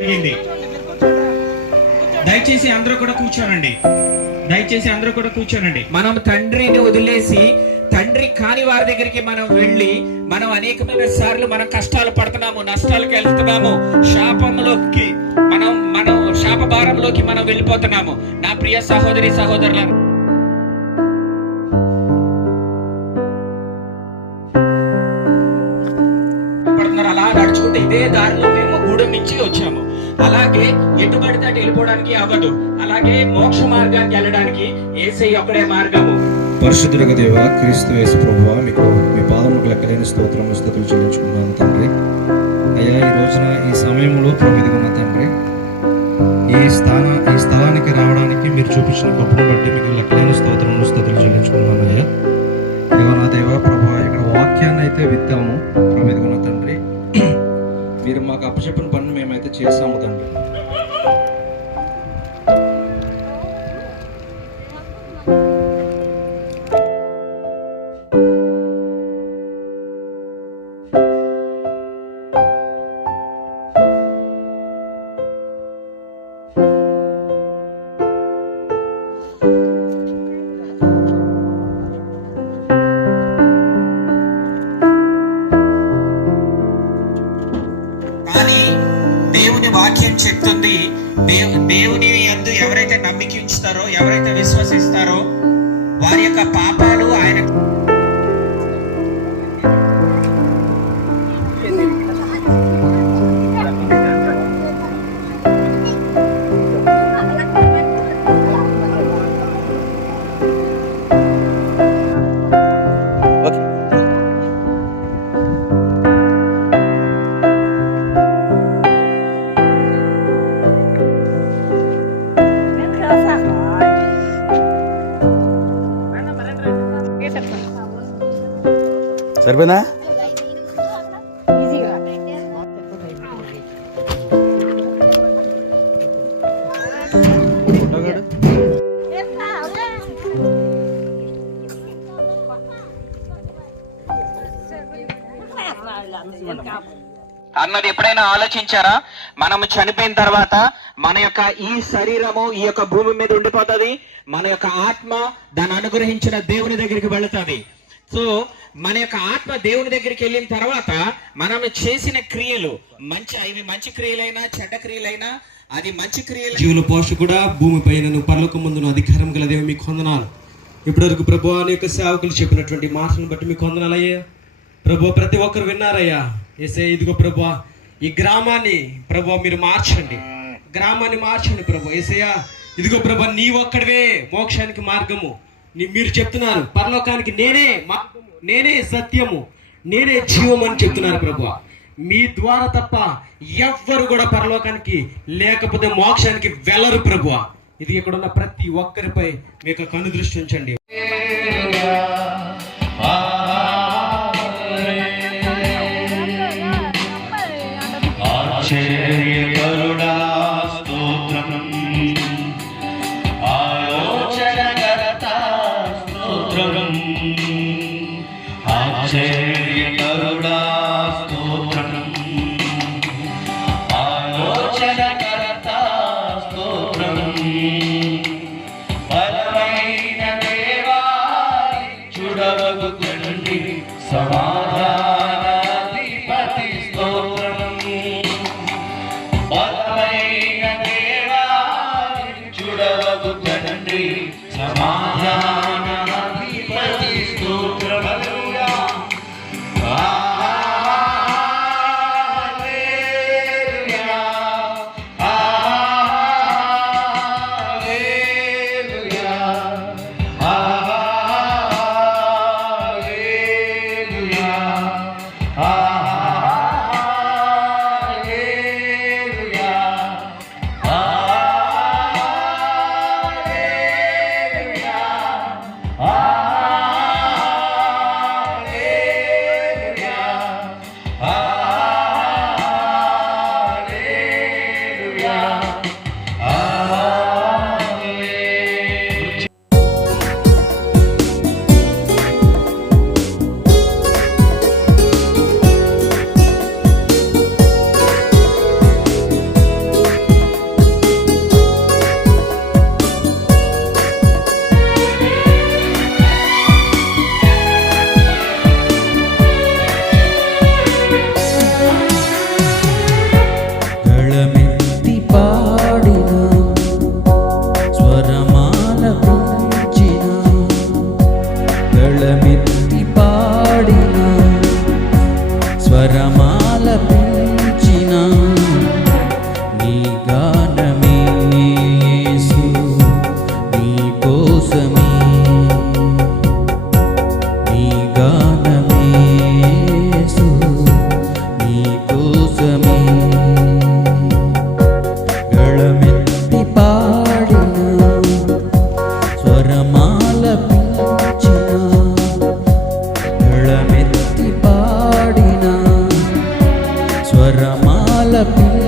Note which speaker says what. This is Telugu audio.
Speaker 1: జరిగింది దయచేసి అందరూ కూడా కూర్చోనండి. దయచేసి అందరూ కూడా కూర్చోనండి.
Speaker 2: మనం తండ్రిని వదిలేసి తండ్రి కాని వారి దగ్గరికి మనం వెళ్ళి మనం అనేకమైన సార్లు మనం కష్టాలు పడుతున్నాము నష్టాలకు వెళ్తున్నాము శాపంలోకి మనం మనం శాప భారంలోకి మనం వెళ్ళిపోతున్నాము. నా ప్రియ సహోదరి సహోదరుల అలా నడుచుకుంటే ఇదే దారిలో మేము గూడెం నుంచి వచ్చాము. అలాగే ఎటు పడితే అటు వెళ్ళిపోవడానికి అవ్వదు. అలాగే మోక్ష మార్గానికి వెళ్ళడానికి ఏసై ఒకటే మార్గము.
Speaker 3: పరిశుద్ధులకు దేవ క్రీస్తు వేసు ప్రభువా మీకు మీ పాదములకు లెక్కలేని స్తోత్రము స్థుతులు చెల్లించుకున్నాను తండ్రి. అయ్యా ఈ రోజున ఈ సమయంలో ప్రమిదిగున్న తండ్రి? ఈ స్థాన ఈ స్థలానికి రావడానికి మీరు చూపించిన గొప్పను బట్టి మీకు లెక్కలేని స్తోత్రములు స్థుతులు చెల్లించుకున్నాను అయ్యా. ఇదిగో నా దేవ ప్రభు ఇక్కడ వాక్యాన్ని అయితే విత్తాము. ప్రమిదిగున్న తండ్రి? మీరు మాకు అప్పచెప్పిన చేస్తాము తండ్రి
Speaker 2: చెప్తుంది. దేవు దేవుని ఎందు ఎవరైతే నమ్మిక ఉంచుతారో ఎవరైతే విశ్వసిస్తారో వారి యొక్క పాపాలు ఆయన
Speaker 4: సరిపోయినా
Speaker 2: అన్నది ఎప్పుడైనా ఆలోచించారా? మనము చనిపోయిన తర్వాత మన యొక్క ఈ శరీరము ఈ యొక్క భూమి మీద ఉండిపోతుంది మన యొక్క ఆత్మ దాన్ని అనుగ్రహించిన దేవుని దగ్గరికి వెళుతుంది. సో మన యొక్క ఆత్మ దేవుని దగ్గరికి వెళ్ళిన తర్వాత మనం చేసిన క్రియలు మంచి అవి మంచి క్రియలైనా చెడ్డ క్రియలైనా అది మంచి క్రియలు
Speaker 5: జీవుల పోషకుడా భూమిపై నువ్వు పర్లకు ముందును అధికారం గల దేవు మీకు వందనాలు. ఇప్పటివరకు ప్రభు అని యొక్క సేవకులు చెప్పినటువంటి మాటలను బట్టి మీకు వందనాలయ్యా ప్రభు ప్రతి ఒక్కరు విన్నారయ్యా. ఏసే ఇదిగో ప్రభు ఈ గ్రామాన్ని ప్రభు మీరు మార్చండి. గ్రామాన్ని మార్చండి ప్రభు. ఏసయ్యా ఇదిగో ప్రభు నీ ఒక్కడివే మోక్షానికి మార్గము. మీరు చెప్తున్నారు. పరలోకానికి నేనే మార్గము నేనే సత్యము నేనే జీవం అని చెప్తున్నారు ప్రభు. మీ ద్వారా తప్ప ఎవ్వరు కూడా పరలోకానికి లేకపోతే మోక్షానికి వెళ్ళరు ప్రభు. ఇది ఇక్కడ ఉన్న ప్రతి ఒక్కరిపై మీకు కను దృష్టి ఉంచండి.
Speaker 4: change. up people.